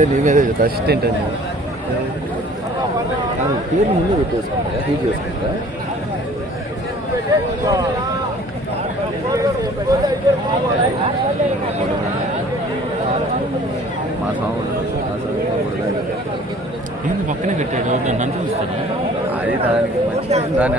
అడిగితే నీ మీద అసిస్టెంట్ అని. పేరు ముందు పెట్టేసుకుంటా ఫీడ్ చేసుకుంటా. మా పక్కనే కట్టాడు నన్ను అంత చూస్తాను అది దానికి మంచి దాని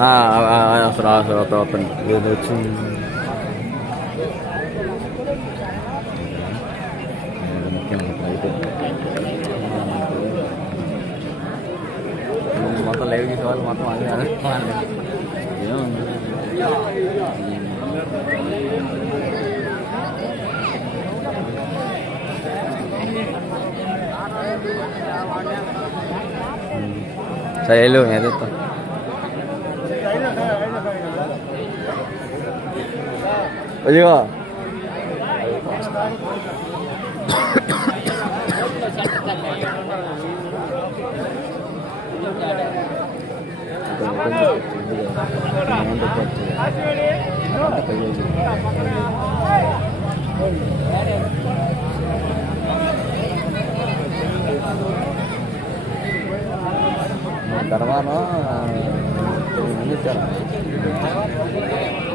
అసలు అసలు ఓపెన్. ఏదో వచ్చింది. మొత్తం లైవ్ చేసే వాళ్ళు మొత్తం అదే. సరే వెళ్ళు ఏదో అదిగో తర్వాత ఇచ్చారా బాజిరెడ్డి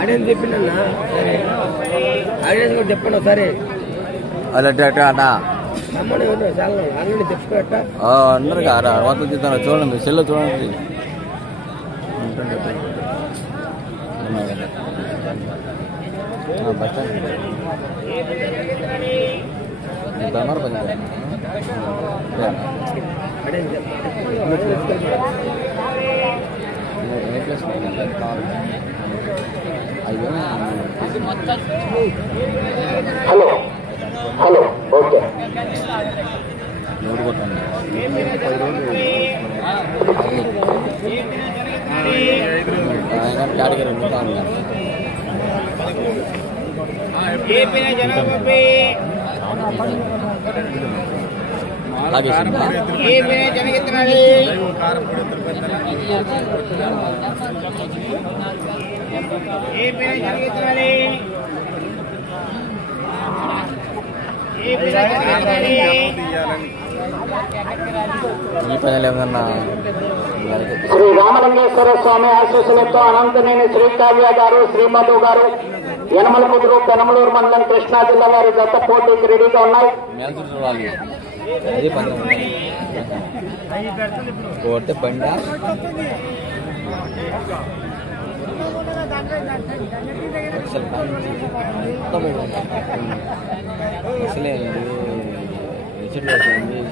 Audience చెప్పిండన్నా సరే ఆడియన్స్ కూడా చెప్పండి ఒకసారి. అలా అన్నా? అరవై చూద్దాం చూడండి సెల్లో చూడండి. Bus stand. Muktamar apa? Ya. Plus Halo. Halo. Oke. Okay. రోజులు ఆయన కేటగిరీ ఉంది కావాలి లాగేసిందా ఈ పని ఏమన్నా శ్రీ రామలింగేశ్వర స్వామి ఆశీస్సులతో అనంతనేని శ్రీకావ్య గారు శ్రీమధు గారు యనమల కుదురు పెనమలూరు మండలం కృష్ణా జిల్లా వారి గత పోటీకి రెడీగా ఉన్నాయి. మేల్చుడు చూడాలి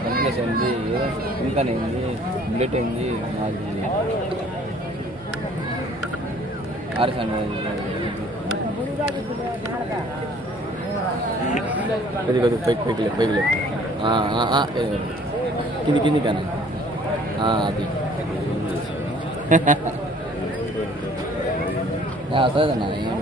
కంప్లెస్ ఇంకా అయింది బుల్లెట్ అయింది నాది RS కొద్ది కొద్ది పైకి పైకి లేదు పైకి లేదు కింది కింది కానా అది వస్తుందన్నా ఏం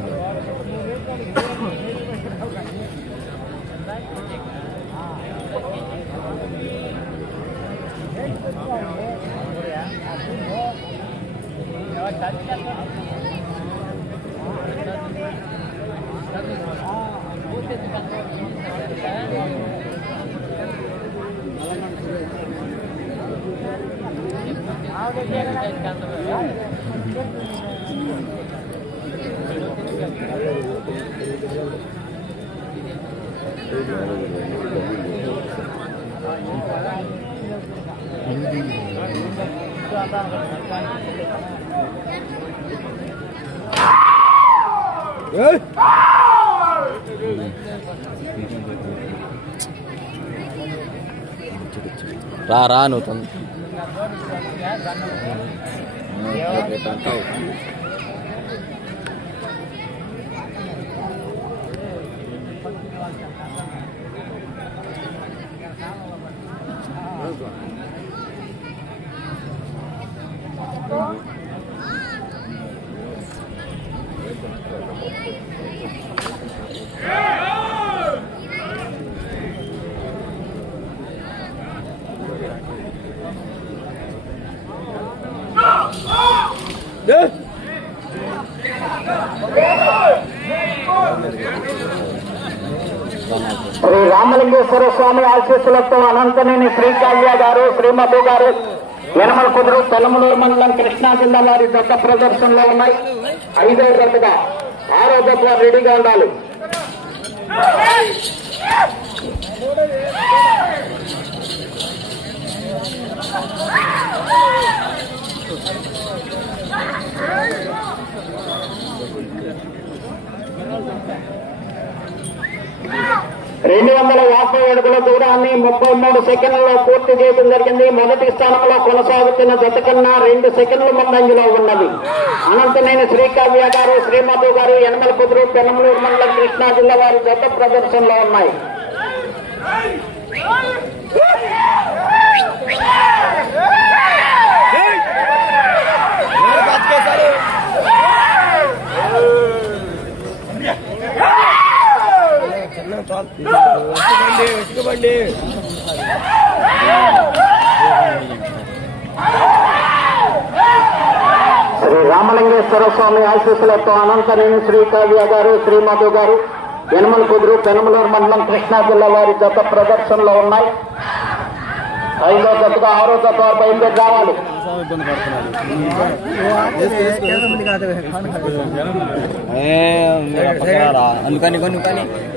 Rara, no anu, tanto. é tá, tá, tá. స్వామి ఆశీస్సులతో అనంతనేని శ్రీకావ్య గారు శ్రీమధు గారు యనమల కుదురు పెలమలూరు మండలం కృష్ణా జిల్లా వారి దత్త ప్రదర్శనలో ఉన్నాయి. ఐదో జతగా ఆరో జత రెడీగా ఉండాలి. రెండు వందల యాభై అడుగుల దూరాన్ని ముప్పై మూడు సెకండ్లలో పూర్తి చేయడం జరిగింది. మొదటి స్థానంలో కొనసాగుతున్న జత కన్నా రెండు సెకండ్ల ముందంజలో ఉన్నది. అనంతమైన శ్రీకావ్య గారు శ్రీమధు గారు యనమల కుదురు పెనమలూరు మండలం కృష్ణా జిల్లా వారి జత ప్రదర్శనలో ఉన్నాయి. Yeah! వెంకటేశ్వర స్వామి ఆశీస్సులతో అనంతనేని శ్రీకావ్య గారు శ్రీమధు గారు యనమల కుదురు పెనమలూరు మండలం కృష్ణా జిల్లా వారి జత ప్రదర్శనలో ఉన్నాయి. ఐదో జతగా ఆరో జత వారు బయలుదేరి రావాలి.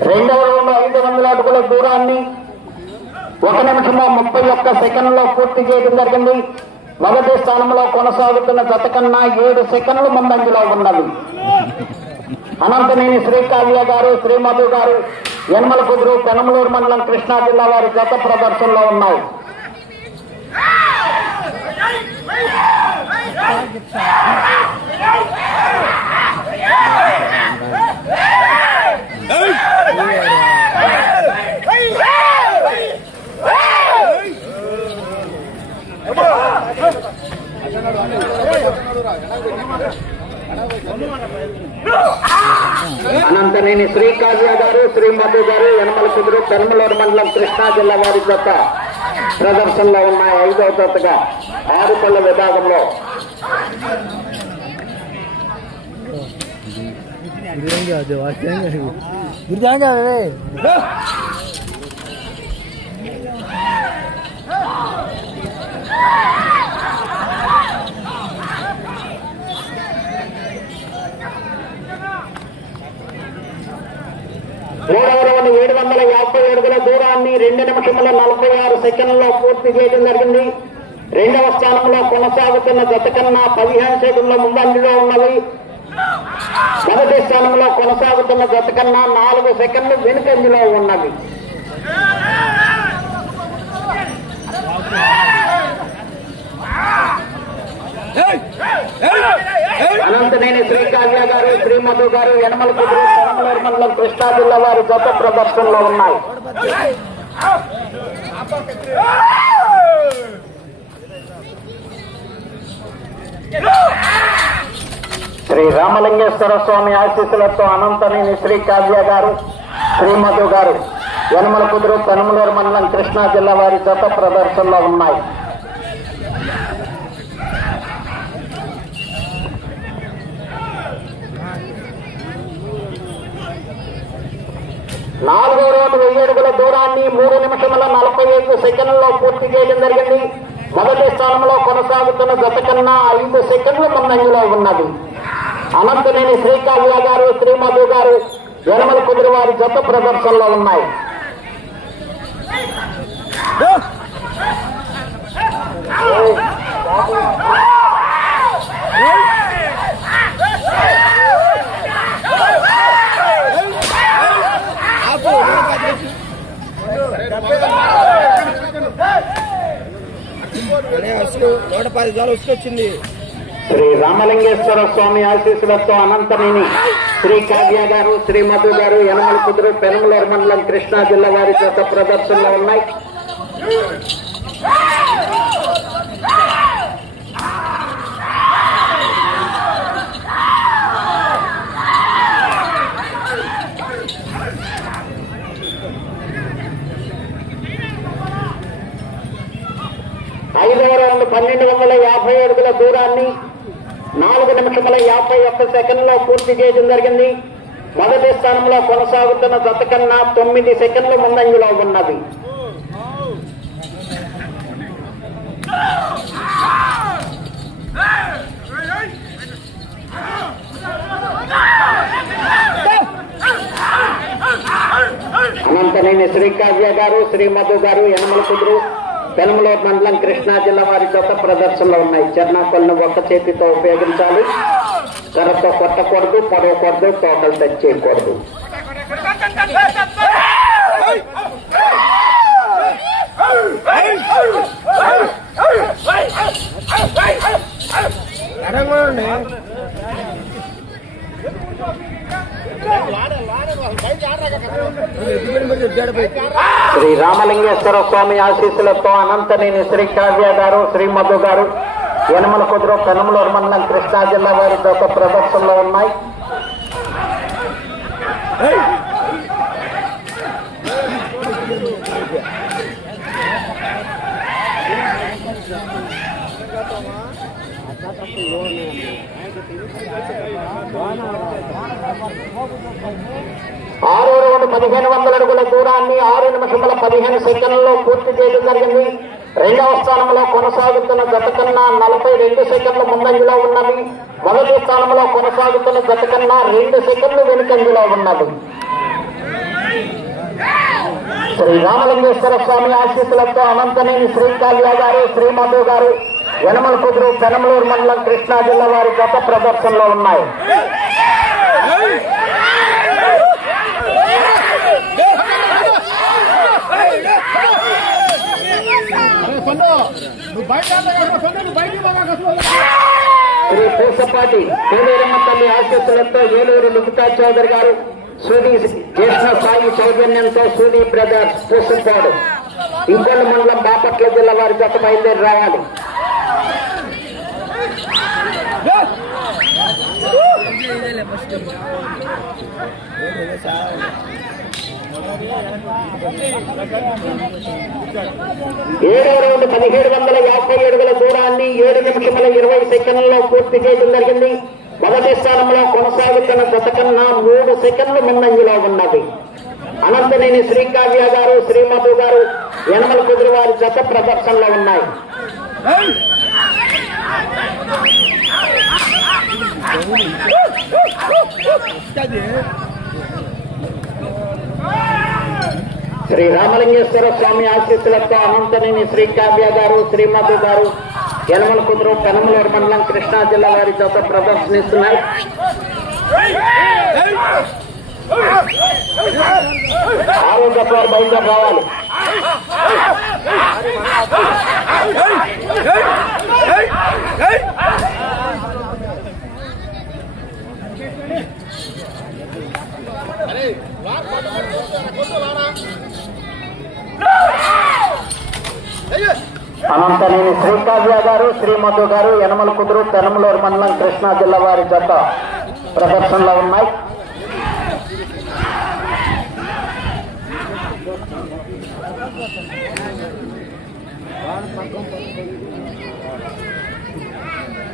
రెండవ రౌండ్ ఐదు వందల అడుగుల దూరాన్ని ఒక నిమిషంలో ముప్పై ఒక్క సెకండ్లో పూర్తి చేయడం జరిగింది. మొదటి స్థానంలో కొనసాగుతున్న జత కన్నా ఏడు సెకండ్లు ముందంజలో ఉన్నది. అనంతనేని శ్రీకావ్య గారు శ్రీమధు గారు యనమల కుదురు పెనమలూరు మండలం కృష్ణా జిల్లా వారి జత ప్రదర్శనలో ఉన్నాయి. అనంతనేని శ్రీకావ్య గారు శ్రీమతి గారు యనమల కుదురు పెనమలూరు మండలం కృష్ణా జిల్లా వారి జత ప్రదర్శనలో ఉన్నాయి. ఐదవ జతగా ఆరుపల్ల విభాగంలో. గురి రౌండ్ ఏడు వందల యాభై అడుగుల దూరాన్ని రెండు నిమిషముల నలభై ఆరు సెకండ్లలో పూర్తి చేయడం జరిగింది. రెండవ స్థానంలో కొనసాగుతున్న జత కన్నా పదిహేను సెకండ్ల ముందంజలో ఉన్నవి మొదటి స్థానంలో కొనసాగుతున్న జత కన్నా నాలుగు సెకండ్లు వెనుకంజలో ఉన్నవి తమ్మినేని శ్రీ కావ్య గారు శ్రీమధు గారు యనమల కుదురు మండలం కృష్ణా జిల్లా వారి గొప్ప ప్రదర్శనలో ఉన్నాయి. శ్రీ రామలింగేశ్వర స్వామి ఆశీస్సులతో అనంతనేని శ్రీ కావ్య గారు శ్రీమధు గారు యనమల కుదురు పెనమలూరు మండలం కృష్ణా జిల్లా వారి జత ప్రదర్శనలో ఉన్నాయి. నాలుగో రోజు వెయ్యి అడుగుల దూరాన్ని మూడు నిమిషముల నలభై ఐదు సెకండ్లలో పూర్తి చేయడం జరిగింది. మొదటి స్థానంలో కొనసాగుతున్న జత కన్నా ఐదు సెకండ్ల ముందంజలో ఉన్నది. అనంతనేని శ్రీకావ్య గారు శ్రీమధు గారు యనమల కుదిరి వారి జత ప్రదర్శనలో ఉన్నాయి. నూట పది జాలు వచ్చింది. శ్రీ రామలింగేశ్వర స్వామి ఆశీస్సులతో అనంతమేని శ్రీ కావ్య గారు శ్రీ మధు గారు యనమల కుదురు పెనుమలూరు మండలం కృష్ణా జిల్లా వారి చేత ప్రదర్శనలో ఉన్నాయి. పన్నెండు వందల యాభై అడుగుల దూరాన్ని నాలుగు నిమిషముల యాభై ఒక్క సెకండ్లో పూర్తి చేయడం జరిగింది. మొదటి స్థానంలో కొనసాగుతున్న జత కన్నా తొమ్మిది సెకండ్ల ముందంజలో ఉన్నది. అనంతనేని శ్రీకావ్య గారు శ్రీమధు గారు యనమల కుదురు పెనమలూరు మండలం కృష్ణా జిల్లా వారి చేత ప్రదర్శనలో ఉన్నాయి. చర్నాకొలను ఒక్క చేతితో ఉపయోగించాలి. కర్రతో కొట్టకూడదు పడవకూడదు తోకలు టచ్ చేయకూడదు శ్రీ రామలింగేశ్వర స్వామి ఆశీస్సులతో అనంతనేని శ్రీ కావ్య గారు శ్రీ మధు గారు యనమల కుదురు పెనమలూరు మండలం కృష్ణా జిల్లా వారి ఒక ప్రదర్శనలో ఉన్నాయి. ఆరు రెండు పదిహేను వందల అడుగుల దూరాన్ని ఆరు నిమిషముల పదిహేను సెకండ్లలో పూర్తి చేయడం జరిగింది. రెండవ స్థానంలో కొనసాగుతున్న గత కన్నా నలభై రెండు సెకండ్ల ముందంజలో ఉన్నది. మొదటి స్థానంలో కొనసాగుతున్న గత కన్నా రెండు సెకండ్లు వెనుకంజలో ఉన్నది. శ్రీ రామలింగేశ్వర స్వామి ఆశీస్సులతో అనంతనేని శ్రీకాళ్య గారు శ్రీమధు గారు యనమల కుదురు పెనమలూరు మండలం కృష్ణా జిల్లా వారి గత ప్రదర్శనలో ఉన్నాయి. శ్రీ పూసపాటి కోనేరమ్మ తల్లి ఆశీస్సులతో ఏలూరు లిఖితా చౌదరి గారు సూది జ్యేష్ఠ సాయి సౌజన్యంతో సూది బ్రదర్స్ పూసపాడు. ఇంకొల్లు మండలం బాపట్ల జిల్లా వారి గత బయలుదేరి రావాలి. ఏడో రౌండ్ పదిహేడు వందల యాభై అడుగుల దూరాన్ని ఏడు నిమిషముల ఇరవై సెకండ్లలో పూర్తి చేయడం జరిగింది. మొదటి స్థానంలో కొనసాగుతున్న జత కన్నా మూడు సెకండ్లు ముందంజలో ఉన్నది. అనంతనేని శ్రీకావ్య గారు శ్రీమధు గారు యనమల కుదురు వారి జత ప్రదర్శనలో ఉన్నాయి. శ్రీ రామలింగేశ్వర స్వామి ఆశీస్సులతో అనంతనేని శ్రీకావ్య గారు శ్రీమతి గారు యనమల కుదురు పెనమలూరు మండలం కృష్ణా జిల్లా వారి చేత ప్రదర్శనిస్తున్నాయి. ఆరోగ్య జత రావాలి. అనంతనేని శ్రీకావ్య గారు శ్రీమధు గారు యనమల కుదురు పెనమలూరు మండలం కృష్ణా జిల్లా వారి జత ప్రదర్శనలో ఉన్నాయి.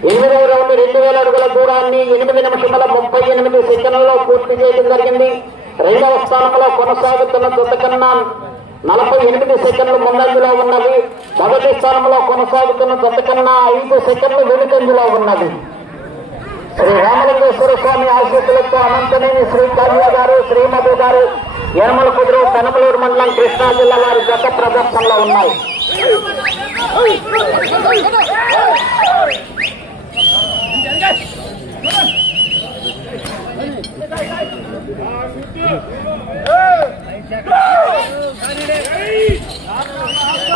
ఎనిమిదవ రౌండ్ రెండు వేల అడుగుల దూరాన్ని ఎనిమిది నిమిషముల ముప్పై ఎనిమిది సెకండ్లలో పూర్తి చేయడం జరిగింది. రెండవ స్థానంలో కొనసాగుతున్న జత కన్నా నలభై ఎనిమిది సెకండ్లు ముందంజలో ఉన్నవి. మొదటి స్థానంలో కొనసాగుతున్న జత కన్నా ఐదు సెకండ్లు వెనుకంజలో ఉన్నది శ్రీ రామలింగేశ్వర స్వామి ఆశీస్సులతో అనంతనేని శ్రీ కావ్య గారు శ్రీమధు గారు యనమల కుదురు కనమలూరు మండలం కృష్ణా జిల్లా వారి గత ప్రదర్శనలో ఉన్నాయి.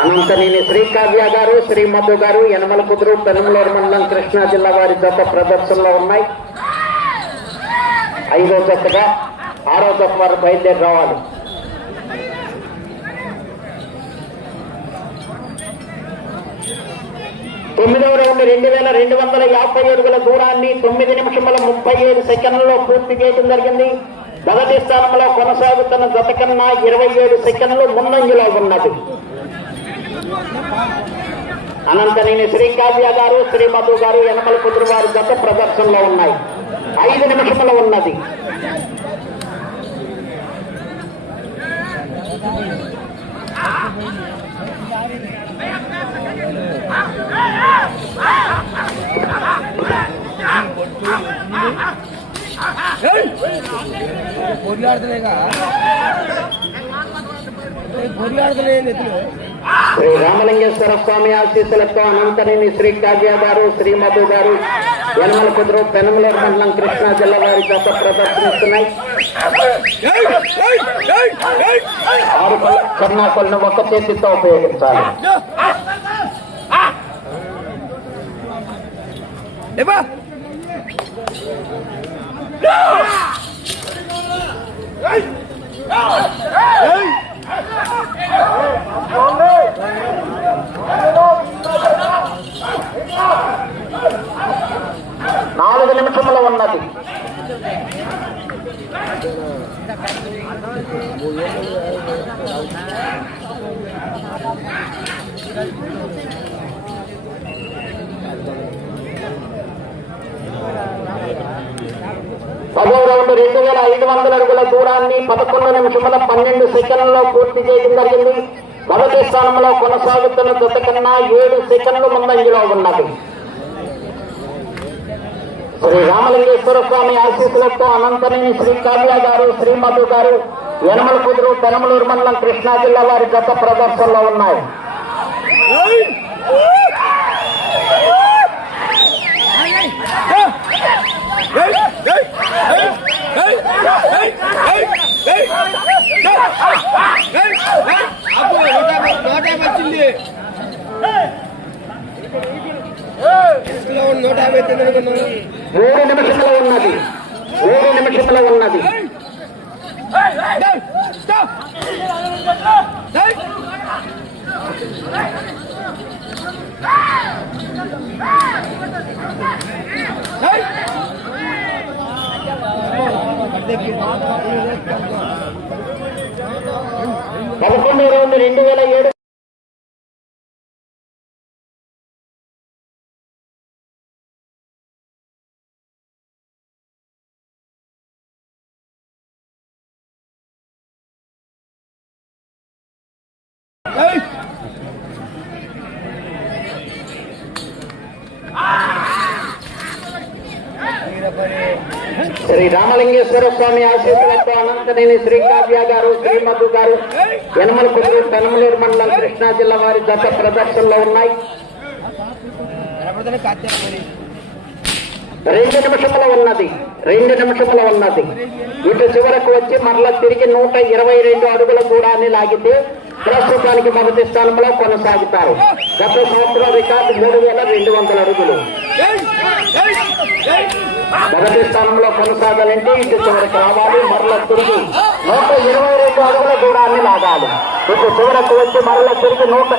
అనంతనేని శ్రీ కావ్య గారు శ్రీ మధు గారు యనమల కుదురు పెనమలూరు మండలం కృష్ణా జిల్లా వారి జత ప్రదర్శనలో ఉన్నాయి. ఐదో జతగా ఆరో జత వారు బయలుదేరి రావాలి. తొమ్మిదవ రౌండ్ రెండు వేల రెండు వందల యాభై అడుగుల దూరాన్ని తొమ్మిది నిమిషముల ముప్పై ఏడు సెకండ్లలో పూర్తి చేయడం జరిగింది. మొదటి స్థానంలో కొనసాగుతున్న గత కన్నా ఇరవై ఏడు సెకండ్లు ముందంజలో ఉన్నది అనంతనేని శ్రీకావ్య గారు శ్రీమధు గారు యనమల కుదురు వారి గత ప్రదర్శనలో ఉన్నాయి ఐదు నిమిషంలో ఉన్నది Ah! పొర్లాడుతున్నాయి ఎత్తులు శ్రీ రామలింగేశ్వర స్వామి ఆశీస్సులతో అనంతనేని శ్రీ కావ్య గారు శ్రీమధు గారు యనమల కుదురు పెనమలూరు మండలం కృష్ణా జిల్లా వారి జత ప్రదర్శనిస్తున్నాయి ఆరు కర్ణాకొలను ఒక చేతితో ఉపయోగించాలి లేవా నాలుగు నిమిషముల ఉన్నది Thank you. పదో రౌండ్ రెండు వేల ఐదు వందల అడుగుల దూరాన్ని పదకొండు నిమిషముల పన్నెండు సెకండ్లలో పూర్తి చేయడం జరిగింది. మొదటి స్థానంలో కొనసాగుతున్న జత కన్నా ఏడు సెకండ్లు ముందంజలో ఉన్నది. శ్రీ రామలింగేశ్వర స్వామి ఆశీస్సులతో అనంతరం శ్రీ కావ్య గారు శ్రీమధు గారు యనమల కుదురు పెనమలూరు మండలం కృష్ణా జిల్లా వారి గత ప్రదర్శనలో ఉన్నాయి వచ్చింది నూట యాభై తొమ్మిది అనుకున్నాను మూడు నిమిషముల ఉన్నది మూడు నిమిషముల ఉన్నది పదకొండు రౌండ్ రెండు వేల ఏడు శ్రీ రామలింగేశ్వర స్వామి ఆశీస్సులతో అనంతనేని శ్రీ కావ్య గారు శ్రీమధు గారు యనమల కుదురు పెనమలూరు మండలం కృష్ణా జిల్లా వారి జత ప్రదర్శనలో ఉన్నాయి. రెండు నిమిషముల ఉన్నది. రెండు నిమిషముల ఉన్నది. ఇటు చివరకు వచ్చి మరలా తిరిగి నూట ఇరవై రెండు అడుగుల దూరాన్ని లాగితే ప్రస్తుతానికి మొదటి స్థానంలో కొనసాగుతారు. గత సంవత్సరం రికార్డు మూడు వేల రెండు వందల అడుగులు. మొదటి స్థానంలో కొనసాగాలంటే ఇటు చివరికి రావాలి. మరల తిరిగి నూట ఇరవై రెండు అడుగుల దూరాన్ని లాగాలి. ఇటు చివరకు వచ్చి మరల తిరిగి నూట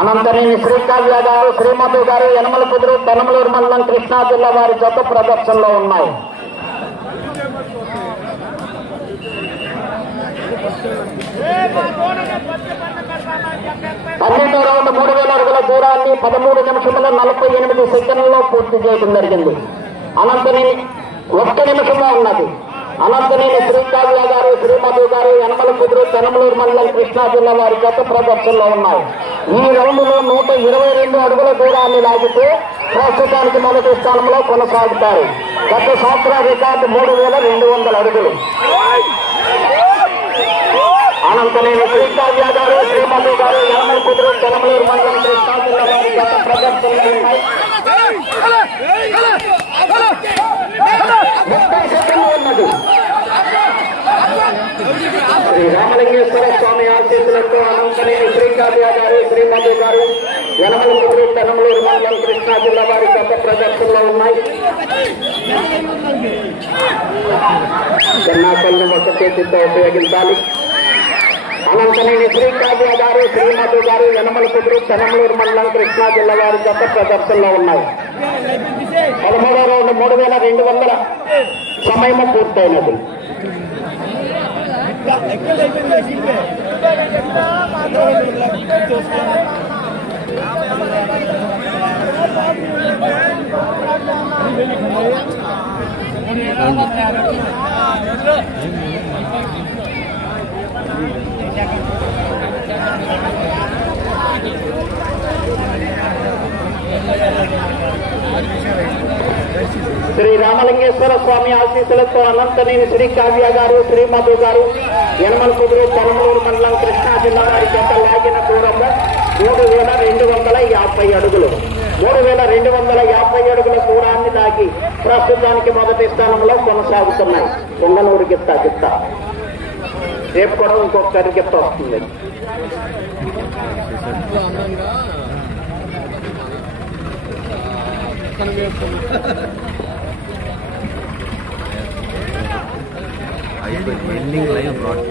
అనంతరేని శ్రీకావ్య గారు శ్రీమతి గారు యనమల కుదురు పెనమలూరు మండలం కృష్ణా జిల్లా వారి జత ప్రదర్శనలో ఉన్నాయి. పన్నెండో రౌండ్ మూడు వేల అడుగుల దూరాన్ని పదమూడు నిమిషముల నలభై ఎనిమిది సెకండ్లలో పూర్తి చేయడం జరిగింది. అనంతరం ఒక్క నిమిషంలో ఉన్నది. అనంతరం శ్రీకావ్య గారు శ్రీమతి గారు యనమల కుదురు పెనమలూరు మండలం కృష్ణా జిల్లా వారి గత ప్రదర్శనలో ఉన్నాయి. ఈ రౌండ్లో నూట ఇరవై రెండు అడుగుల దూరాన్ని లాగితే ప్రస్తుతానికి మొదటి స్థానంలో కొనసాగుతారు. గత సంవత్సర రికార్డు మూడు వేల రెండు వందల అడుగులు. అనంతనేని శ్రీకావ్య గారు శ్రీమతి గారు యనమల కుదురు పెనమలూరు మండలం కృష్ణా జిల్లా వారి గత ప్రదర్శనలో ఉన్నాయి. ముప్పై సెకండ్లు ఉన్నది శ్రీ రామలింగేశ్వర స్వామి ఆశీస్సులతో అనంతనేని శ్రీకావ్య గారు శ్రీమతి గారు యనమల కుదురు పెనమలూరు మండలం కృష్ణా జిల్లా వారి గత ప్రదర్శనలో ఉన్నాయి. చెన్నాకల్ని వసతి ఉపయోగించాలి. అనంతనేని శ్రీకావ్య గారు శ్రీమతి గారు యనమల కుదురు పెనమలూరు మండలం కృష్ణా జిల్లా వారి గత ప్రదర్శనలో ఉన్నాయి. పదమూడవ రౌండ్ మూడు వేల రెండు వందల సమయము పూర్తయినది. శ్రీ రామలింగేశ్వర స్వామి ఆశీస్సులతో అనంతనేని శ్రీ కావ్య గారు శ్రీమధు గారు యనమల కుదురు పొలమూరు మండలం కృష్ణా జిల్లా వారి చేత లాగిన దూరము మూడు వేల రెండు వందల యాభై అడుగులు. మూడు వేల రెండు వందల యాభై అడుగుల దూరాన్ని దాగి ప్రస్తుతానికి మొదటి స్థానంలో కొనసాగుతున్నాయి. పొంగనూరు గిత్త గిత్త. రేపు కూడా ఇంకొకరి గిత్త వస్తుంది. అయిపోయింది. Ending live broad